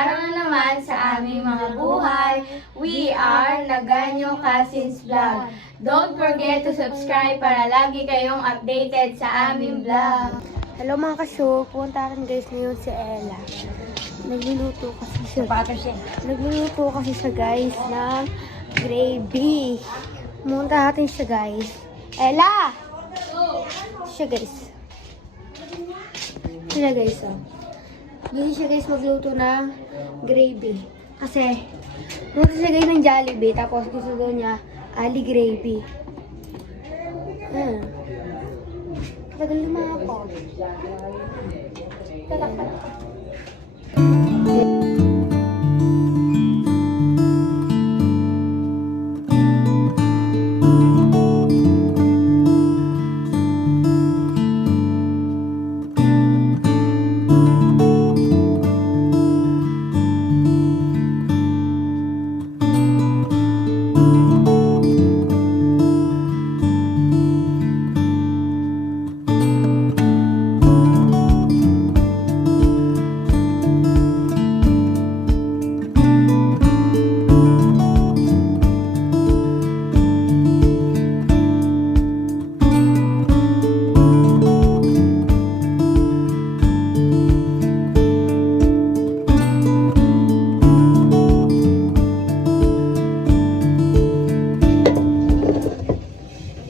araw na naman sa aming mga buhay. We are Naganyo Cousins Vlog. Don't forget to subscribe para lagi kayong updated sa aming vlog. Hello mga kasyo, punta rin guys ngayon si Ella. Nagluluto kasi siya guys ng gravy. Munta natin siya guys. Ella! Siya guys. Siya guys oh. Gusto siya guys magluto ng gravy. Kasi, gusto siya guys ng Jollibee. Tapos gusto daw niya Ali gravy. Tagal naman ako. Tatakpan ako.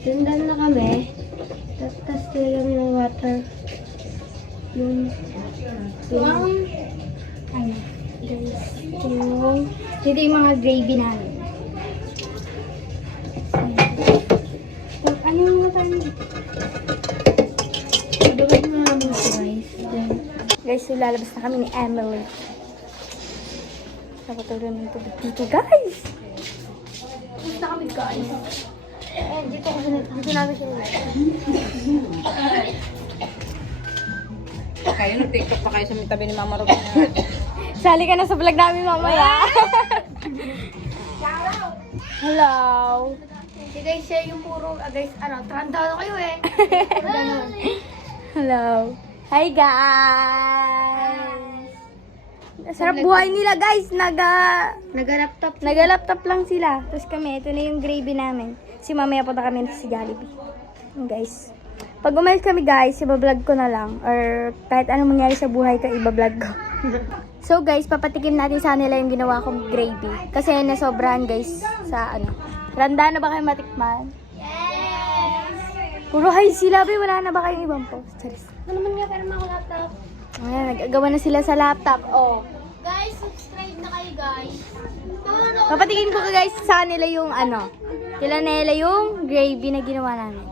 Sundan na kami. Tapos talaga ng water. Yung ano, guys, ito yung mga gravy namin. Ano yung mga tayo? Ibabag mo namin ito guys. Guys, so lalabas na kami ni Emily. Napatuloy ng tubig dito guys. Tapos na kami guys. Dito namin siya nila. Kayo, nag-tiktok pa kayo sa tabi ni Mama Robin. Sali ka na sa vlog namin mamaya. Hello. Si guys, siya yung puro, guys, tranda na kayo eh. Hello. Hi guys. Sarap buhay nila guys. Naga-laptop lang sila. Tapos kami, ito na yung gravy namin. Si mamaya punta kami sa Jollibee. Guys. Pag umalis kami guys, ibablog ko na lang. Or kahit anong mangyari sa buhay ko, ibablog ko. So guys, papatikim natin sa nila yung ginawa kong gravy. Kasi nasobrahan guys sa ano. Randa na ba kayo matikman? Yes! Puro hi sila, be. Wala na ba kayong ibang post? Charis. Ano naman nga pero mga laptop? Ayan, nagagawa na sila sa laptop. Oh. Guys, subscribe na kayo guys. Papatikin ko guys sa nila yung ano. Kila nila yung gravy na ginawa namin.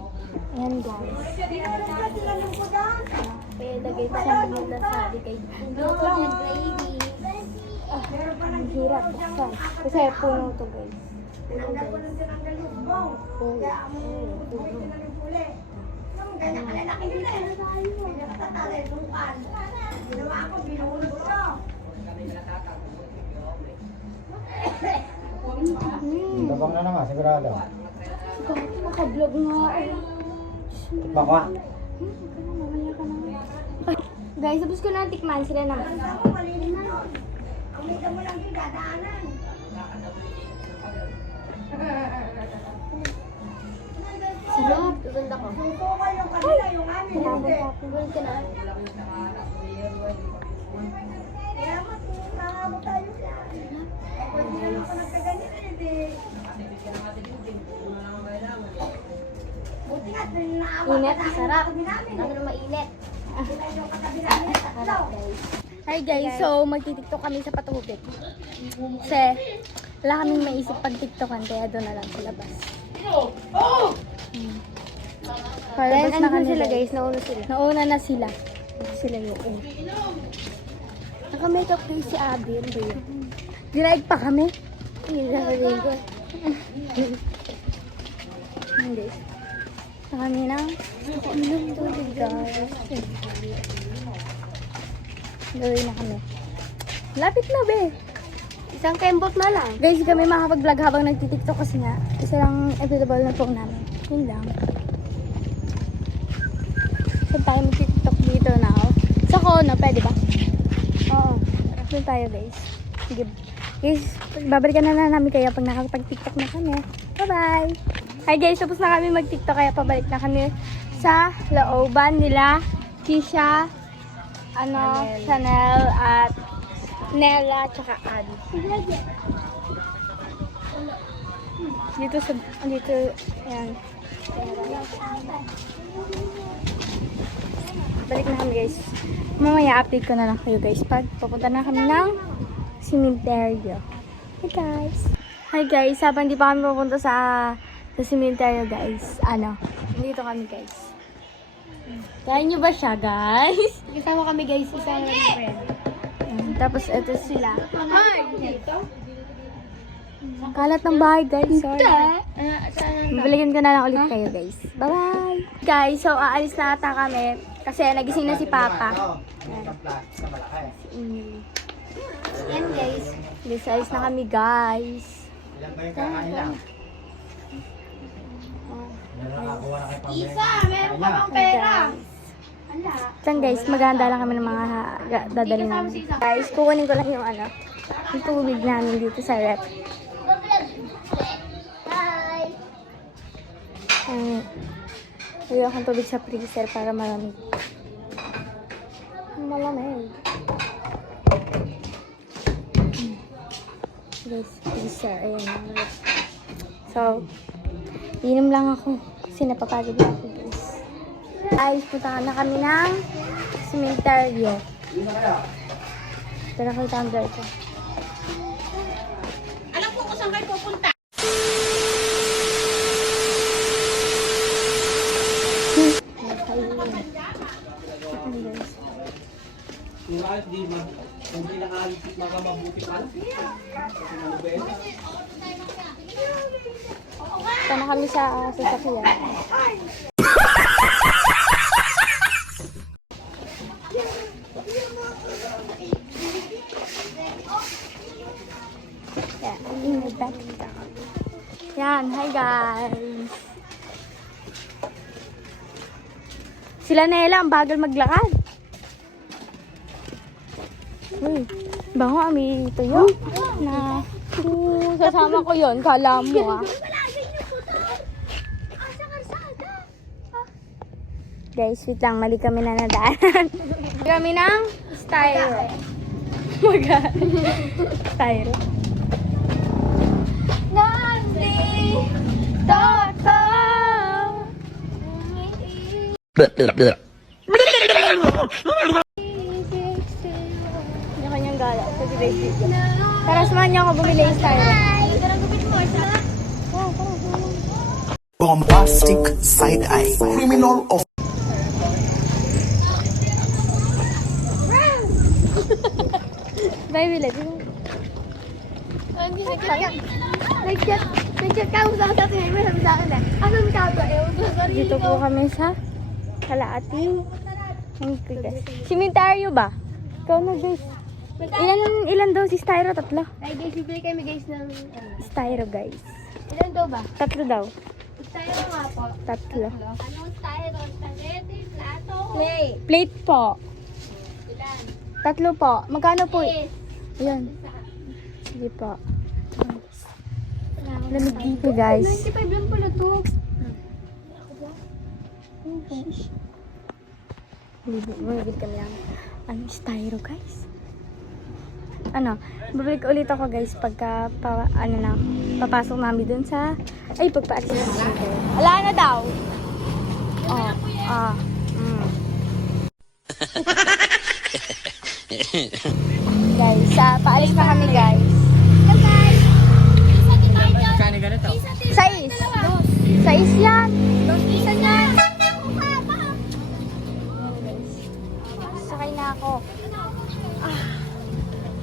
Ayan guys. Kaya lagay pa siya maglasabi kay Luto ng gravy. Ang hirap. Buksan. Kasi puno to guys. Puno guys. Tabang na naman, sigurado. Naka-vlog nga eh. Baka. Guys, tapos ko na tikman sila naman. Sarap. Ganda ko. Tapos ka na. Init, sarap. Ano na mainit? Hi guys, so magti-tiktok kami sa patubig. Kasi wala kaming maisip pag-tiktokan, kaya doon na lang sa labas. Palabas na kanila sila guys, nauna sila. Nauna na sila. Sila yung naka-makeup guys si Abby, ano ba yun? Dinaig pa kami. Hindi ko. Ayan guys. Na kami na. Inom tubig guys. Gawin na kami. Lapit na be. Isang kembot na lang. Guys, kami makapag-vlog habang nagtitiktok kasi nga. Isa lang available na phone namin. Yun lang. Saan tayo mag-tiktok dito now? Sa Kono, pwede ba? Oo. Doon tayo guys. Sige. Guys, babalikan na namin kayo pag nakakapag-tiktok na kami. Bye-bye! Hi guys, tapos na kami mag-tiktok kaya pabalik na kami sa looban nila. Kisha, Chanel at Nella, tsaka Adi. Dito, ayan. Balik na kami guys. Mamaya update ko na lang kayo guys pag papunta na kami ng cemetery. Hi guys, habang di pa kami papunta sa cemetery guys. Dito kami guys. Kaya nyo ba siya guys? Kasama kami guys, isa na rin friend. Tapos ito sila. Kalat ng bahay guys. Sorry. Babalikan ko na lang ulit kayo guys. Bye bye. Guys, so aalis na ata kami. Kasi nagising na si Papa. Yan guys. Yes, alis na kami guys. Ilan ba yung kakain lang? Isa, meron ka bang pera? Diyan guys, maghahanda lang kami ng mga dadali namin. Guys, kukunin ko lang yung yung tubig namin dito sa rep. Huwag akong tubig sa freezer para malamig. Malamig. Guys, freezer. Ayan. So, inom lang ako. Kasi napapagod na ako guys. Ay, punta na kami ng cemetery. Tara ko yung tumbler ko. Alam ko kung saan kayo pupunta. Punta na kami sa sasakyan. Yan, hi guys. Sila Nela, ang bagal maglakad. Uy, bango ami tuyo. Na, kasama ko yon, kala mo Guys, wait lang, mali kami na nadaan. Kami ng styro. Styro. Kanya-kanyang gala. Sa today's video. Tara, samahan niyo ako bumili yung styro. Bombastic side eye, criminal of Bye, Billy. Nag-chat ka mo sa akin. May sabi sa akin eh. Anong sabi? Dito po kami sa Kalaating. Cementerio ba? Ikaw na guys. Ilan daw si Styro? Tatlo. Ay guys, bibili kami guys ng Styro guys. ilan daw ba? Tatlo daw. Tayo nga po. Tatlo. Anong tayo? Spaghetti, plato? Plate po. Ilan? Tatlo po. Magkano po? Yes. Ayan. Sige po. Lamig dito guys. 95 lang pala to. Bumibili kami ng styro guys. Babalik ulit ako guys pagka papasok namin dun sa pagpa-access namin. Wala na daw. Guys, paalis na kami guys. Kani ganito? Sais yan. Sakay na ako.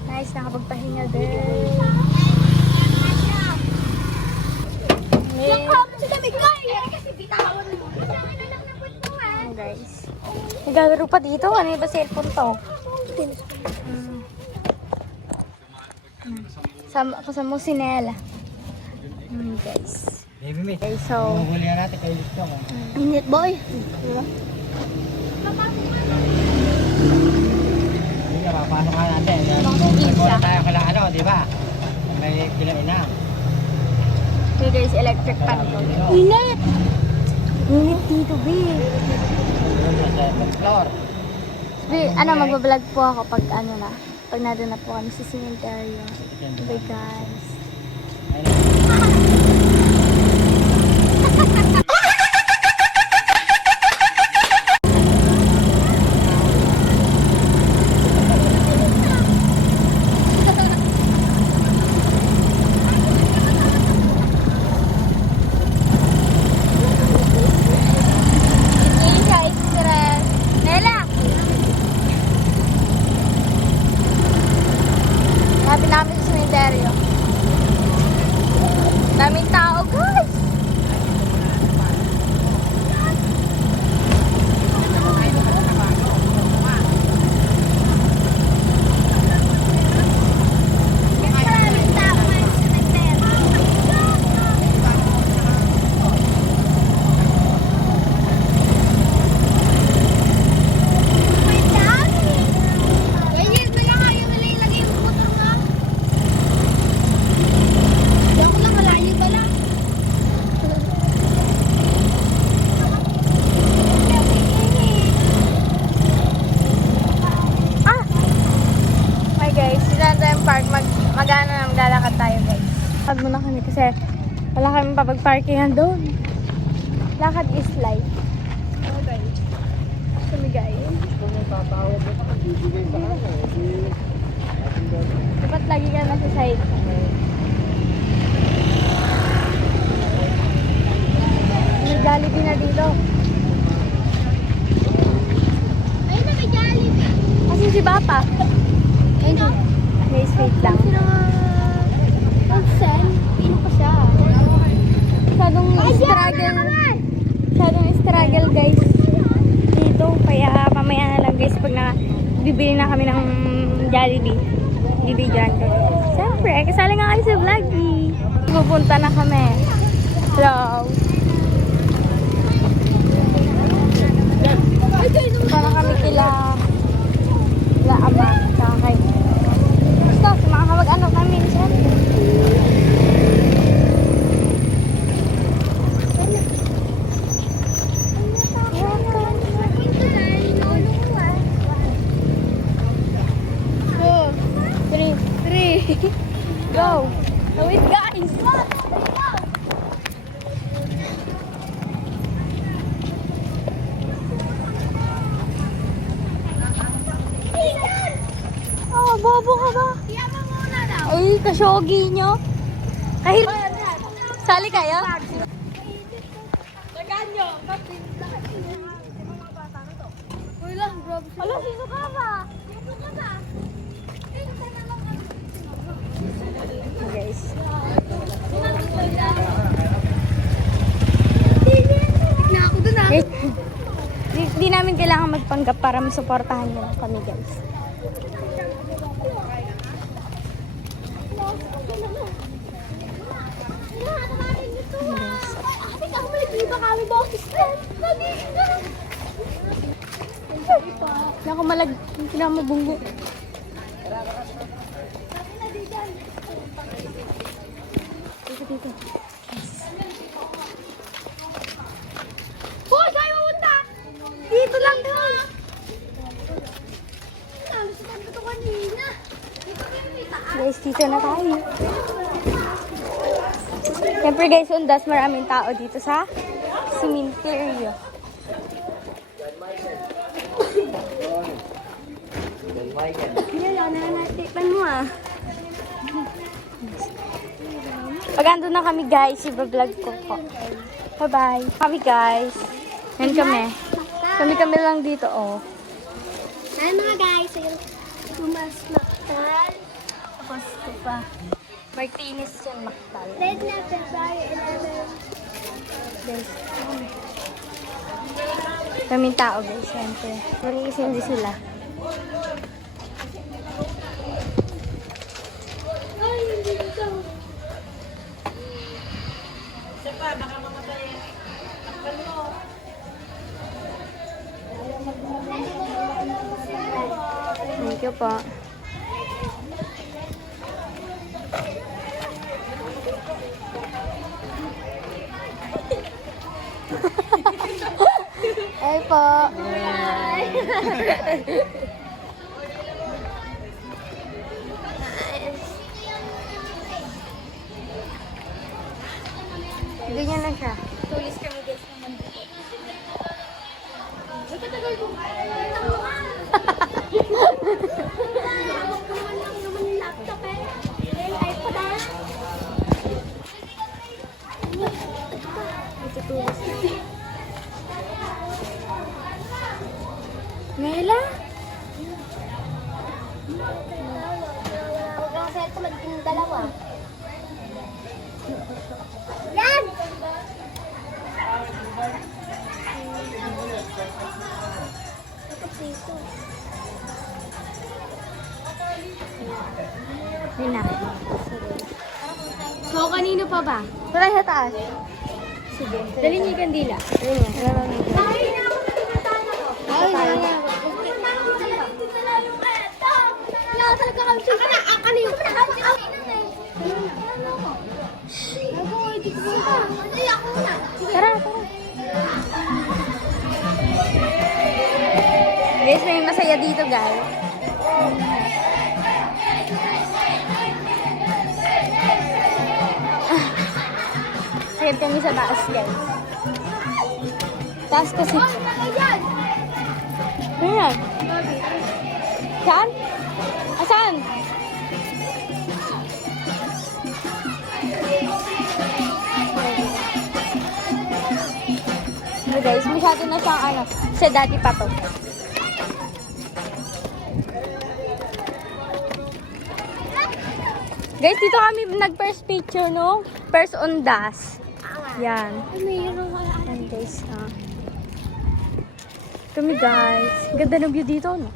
Nice, nakapagpahinga din. Guys. Naglalaro pa dito. Ano ba cellphone to? Kasama mo si Nela. Guys. Baby me. Okay, so... Huhulihan natin kayo dito mo. Init boy. papasok ka natin. Isa. Nagpunta tayo kala ano, di ba? May kinainang. Okay guys, electric pan to. Init! Init dito, B. Doon sa second floor. B, ano, magbablog po ako pag ano na. Pag nandun na po kami sa cemetery. Okay guys. Happy namin sa cemetery. Daming tao, guys! Maglalakad tayo guys. Lakad muna kami kasi wala kami papag-parkingan doon. Lakad is life. Okay. Sumigay. Dapat lagi ka nasa side. May Jollibee na dito. Ayun na, may Jollibee. Kasi si Papa. Ayun. Guys, wait lang. Sino pa siya? Masyadong struggle guys dito. Kaya mamaya na lang guys pag bibili na kami ng Jollibee. Bibigyan ko. Siyempre, kasali nga kayo sa vlog eh. Pupunta na kami. Hello. Para kami kila ama. Saka kay basta, mga kamag-anak namin siya. Go! Wait guys! Oh, bobo ka ba? Ay, kasyogi nyo. Kahit... Sali kayo? Tagaan nyo. Uy lang, grabe. Ala, sino ka ba? Guys. Hindi namin kailangan magpanggap para masuportahan nyo kami guys. Naku malag, pinamabunggo. Dito. Oh, saan pupunta? Dito lang doon. Guys, dito na tayo. Siyempre guys, undas maraming tao dito sa cemetery. Tikman mo ah. Pag andun na kami guys, i-vlog ko po. Bye-bye. Kami guys. Yan kami. Kami lang dito oh. Hi mga guys, ayun. Tumas Mactal. Tapos ito pa. Martinez yan, Mactal. Red na February 11. Guys. Kaming tao guys, siyempre. Hindi sila. Ay, hindi ito. Thank you po. Ay po. Ganyan lang siya. Tulis kami guys naman dito. Mela? Huwag kang set magiging dalawa. Yan! Yun na. So, kanino pa ba? Try sa taas. Sige. Dali niyo yung kandila. Ayun nga. Ay, talaga kami siya. Aka na yung Tara, tara. Guys, may masaya dito, guys. Kaya kami sa taas, guys. Taas kasi. Ayan. Saan? Asan? So guys, masyado na siyang ano. Kasi dati pa to. Guys, dito kami nag-first picture, no? First on das. Yan. Yan guys, ha. Kami guys. Ganda ng view dito, no?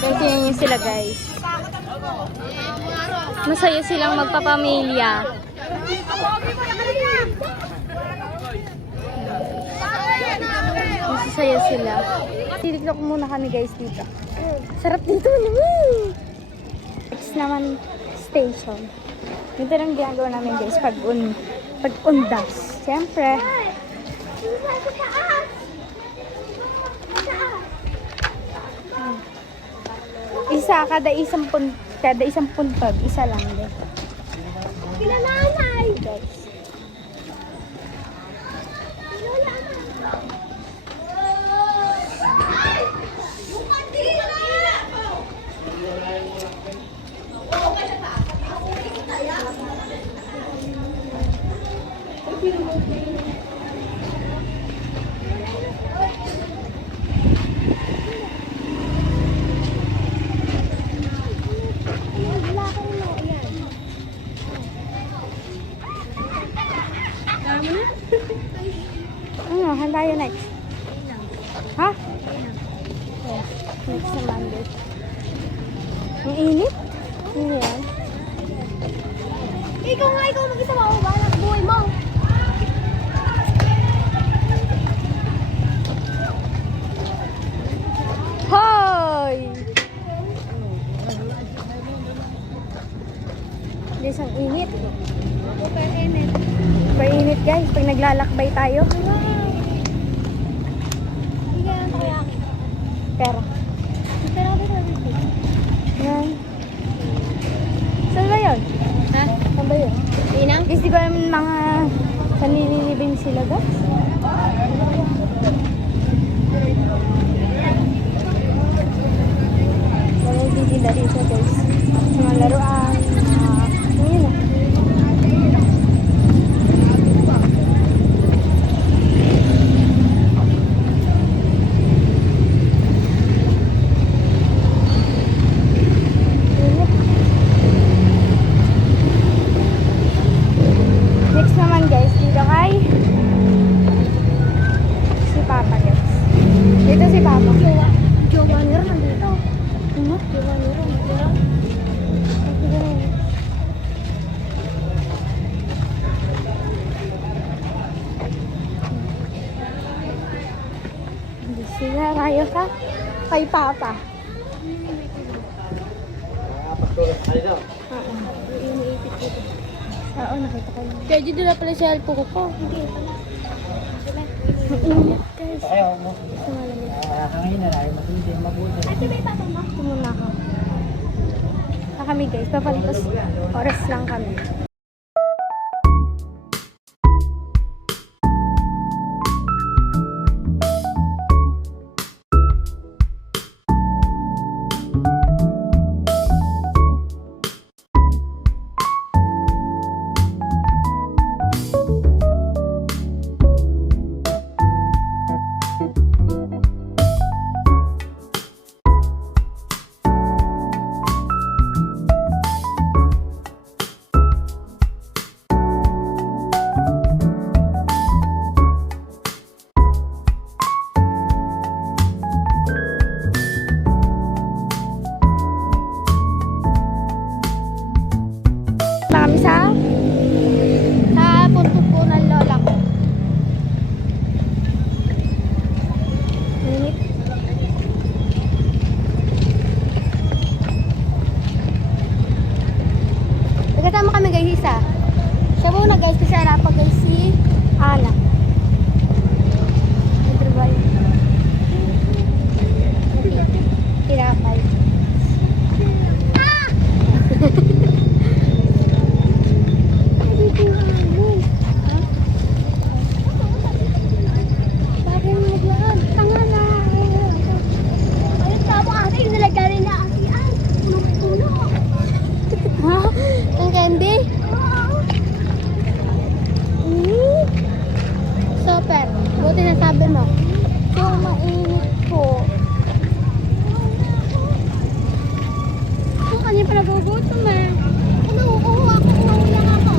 Kasi yun sila guys. Masaya silang magpapamilya. Masaya sila. Titignan ko muna kami guys dito. Sarap dito naman. Next naman station. Ito lang ginagawa namin guys pag undas. Siyempre. Isa kada isang puntod, isa lang din. Pinananay! Guys. Ano, handa tayo next? Ha? Yes, next naman din. Ang init? Ano yan? Ikaw mag-isa mo. Bahala buhay mo. Hoy! Guys, ang init. Super init guys, pag naglalakbay tayo. Pera. Yan. Saan ba yun? Ha? Saan ba yun? Inang? Guys, di ba naman mga sanililibing sila guys? Wala yung titinda dito guys. Sa mga laruan. Yun na. Next naman guys, dito kay si Papa guys. Dito si Papa. Jomanir nandito. Ano? Jomanir nandito. Hindi sila tayo ka kay Papa. Oo, nakita ko yun. Kaya dito na pala sa alpo ko. Hindi, pala. Mainit, guys. Ayaw mo. Gusto malamig. Hangin na lang. Matindi, mabuti. Ito muna ako. Na kami guys, papalipas. Oras lang kami. Na kami sa punto po ng lola ko. Init. Nagkasama kami guys isa. Siya muna guys kasi ala pa guys si Ana. Ito ba yun? Tinapay. Bakit mo dyan? Tanga na. Ayun sa mo ate, yung nalagarin na ate. Ay, puno. Ha? Ang candy? Super. Buti na sabi mo. So, mainit po. Kanina pa nagugutom eh. Ano, uwa lang ako.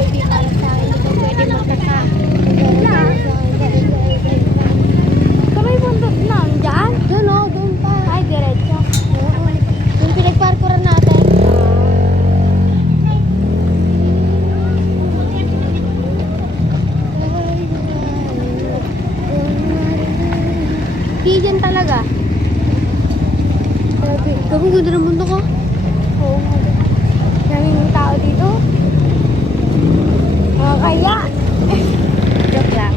Hindi para sa akin, hindi ko pwede magkaka. Kamay bundok na, dyan? Doon o, doon pa. Ay, diretso. Yung pinagparkuran natin. Hindi dyan talaga. Gawin ganda ng mundo ko. Oo. Daming tao dito. Kaya. Joke lang.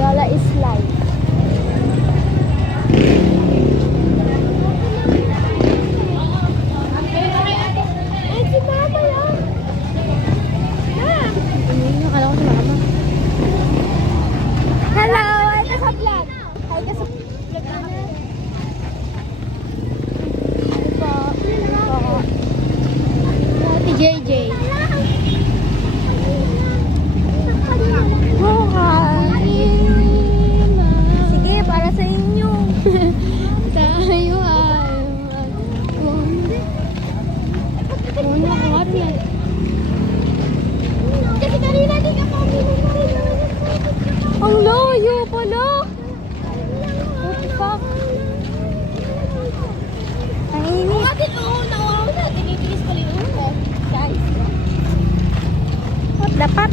Lola is life. Ay, si Mama yan. Akala ko si Mama. Hello! Ito sa vlog. Hi ka sa vlog namin. Ito. Ito. Ate JJ. Oh, hi. Sige, para sa inyo. Tayo ay muna ko nga rin. Kasi kanina di ka ang layo pala. What the fuck? Ang init. Tinitiis ko rin guys. What the fuck?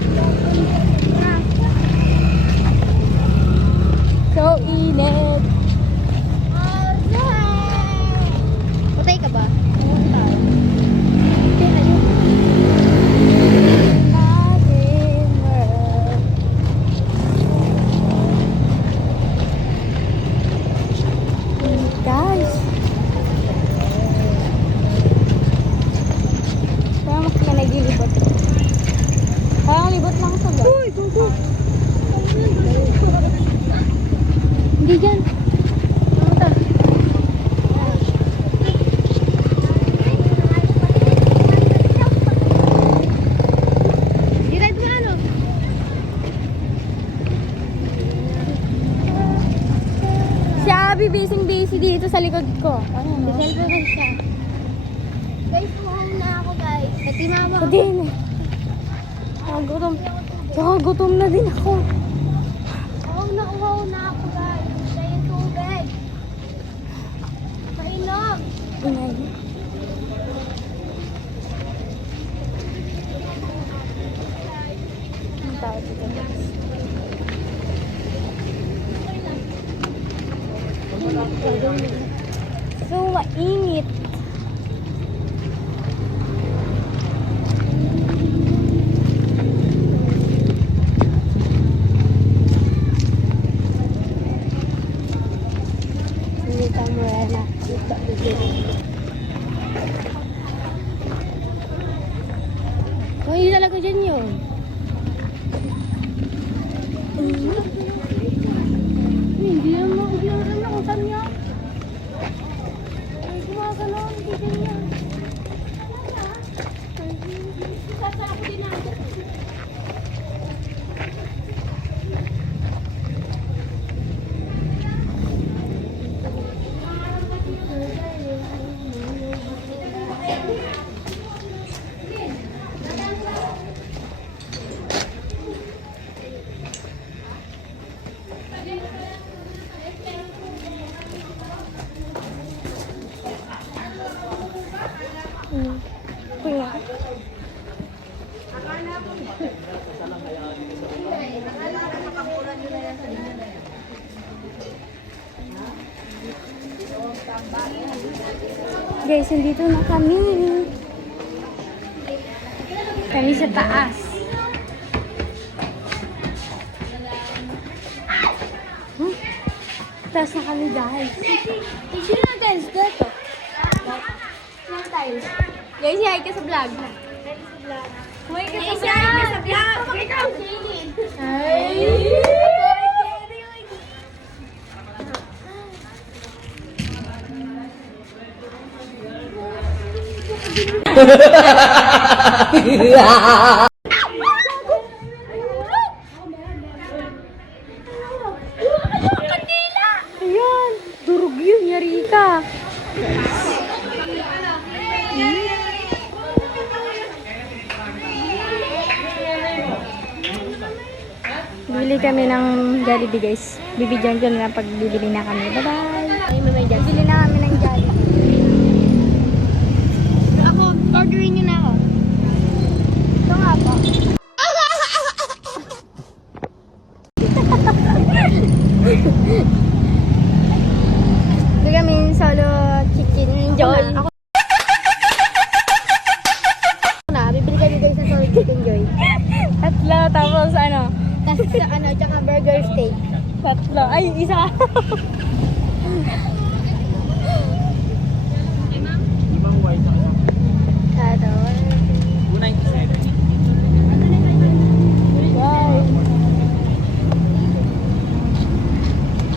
So init. Patay ka ba? Guys. Parang mas ka nagilibot. Parang libot lang sa ba? Uy, go. Hindi dyan. Ano ito? Di ride ka ano? Si Abby busy dito sa likod ko. Deselve rin siya. Guys, mukhang na ako guys. Pati mama. Pati na. Gutom. Gutom na din ako. Uhaw na ako guys. Kaya tubig. Mainom. Inay. Ang tao dito. So, mainit. Sinita mo yan na. Hindi talaga dyan yun. Hindi naman ako saan yan. Ay, gumagano'n. Hindi din yan. Kuya. Guys, nandito na kami. Kami sa taas. Taas na kami, guys. Sino na tiles dito? Sino tiles? Guys, hi ka sa vlog. Hi ka sa vlog. Ikaw, Jaylin. Hi. Ayan, durog yun, yari ka. Bili kami ng Jollibee, guys. Bibigyan ko na lang pag bibili na kami. Bye-bye! Bibili na kami ng Jollibee. Ako, orderin nyo na ako. Ito nga po. Bili kami ng solo chicken. Enjoy! Ako na, bibili kami guys ng solo chicken, Joy. Tatlo, tapos ano? Tapos ano, tsaka burger steak. Tatlo. Ay, isa. Ibang white sa isa. Tato. 297. Wow.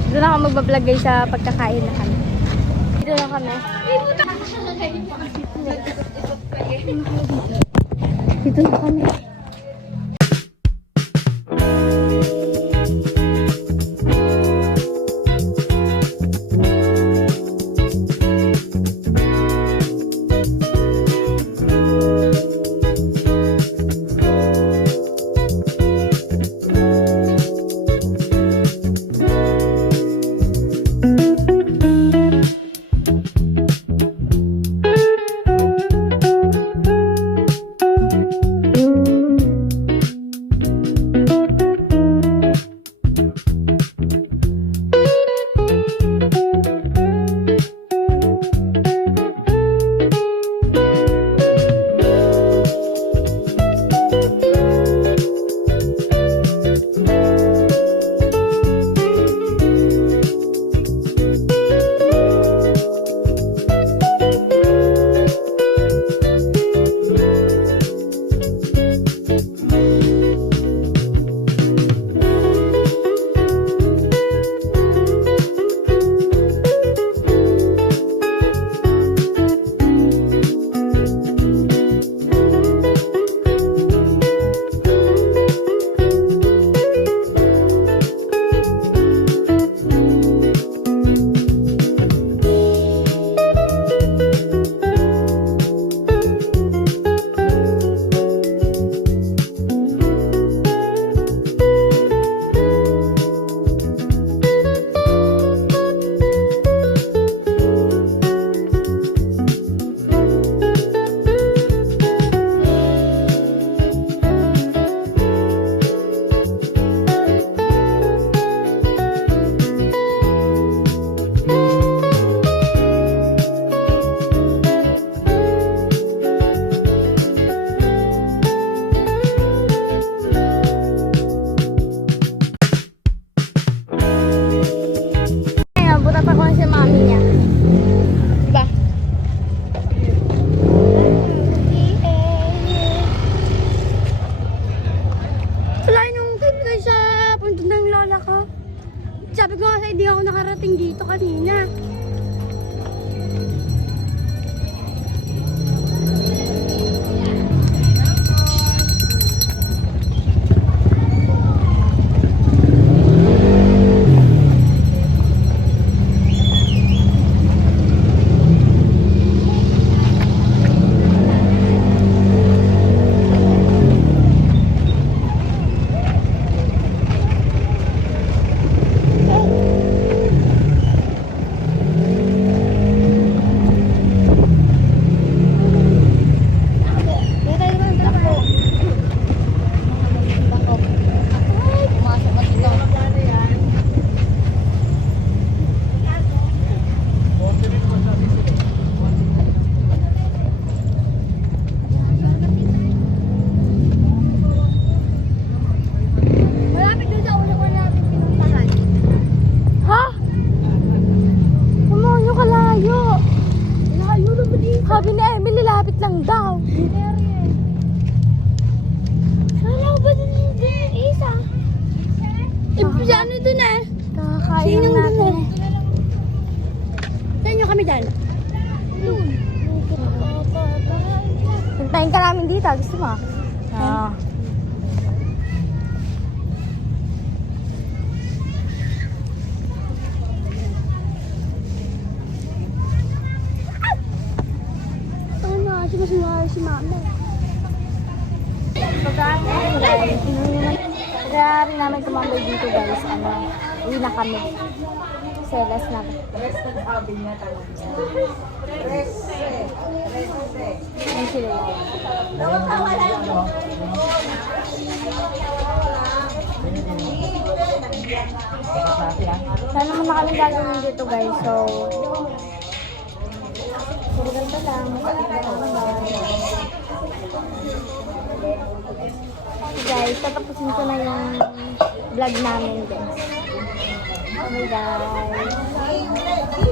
Dito na ako magbablog guys sa pagkakain na kami. Dito na kami. Dito na kami. lola ko. Sabi ko nga hindi ako nakarating dito kanina. Malapit dun sa una ko natin pinuntahan. Ha? Ano kalayo? Layo naman dito. Sabi ni Emily, lapit lang daw. Wala ko ba dun isa? Ano dun eh? Kakakain lang natin. Saan nyo kami dyan? Doon. Puntahin ka namin dito. Gusto mo? Ah. Si mama. Kaya rin namin kumambay dito guys. Uwi na kami. Selas na. Yan sila. Sana naman na kami gagawin dito guys. So, ganito lang. Guys, tatapusin ko na yung vlog namin guys. Oh my guys.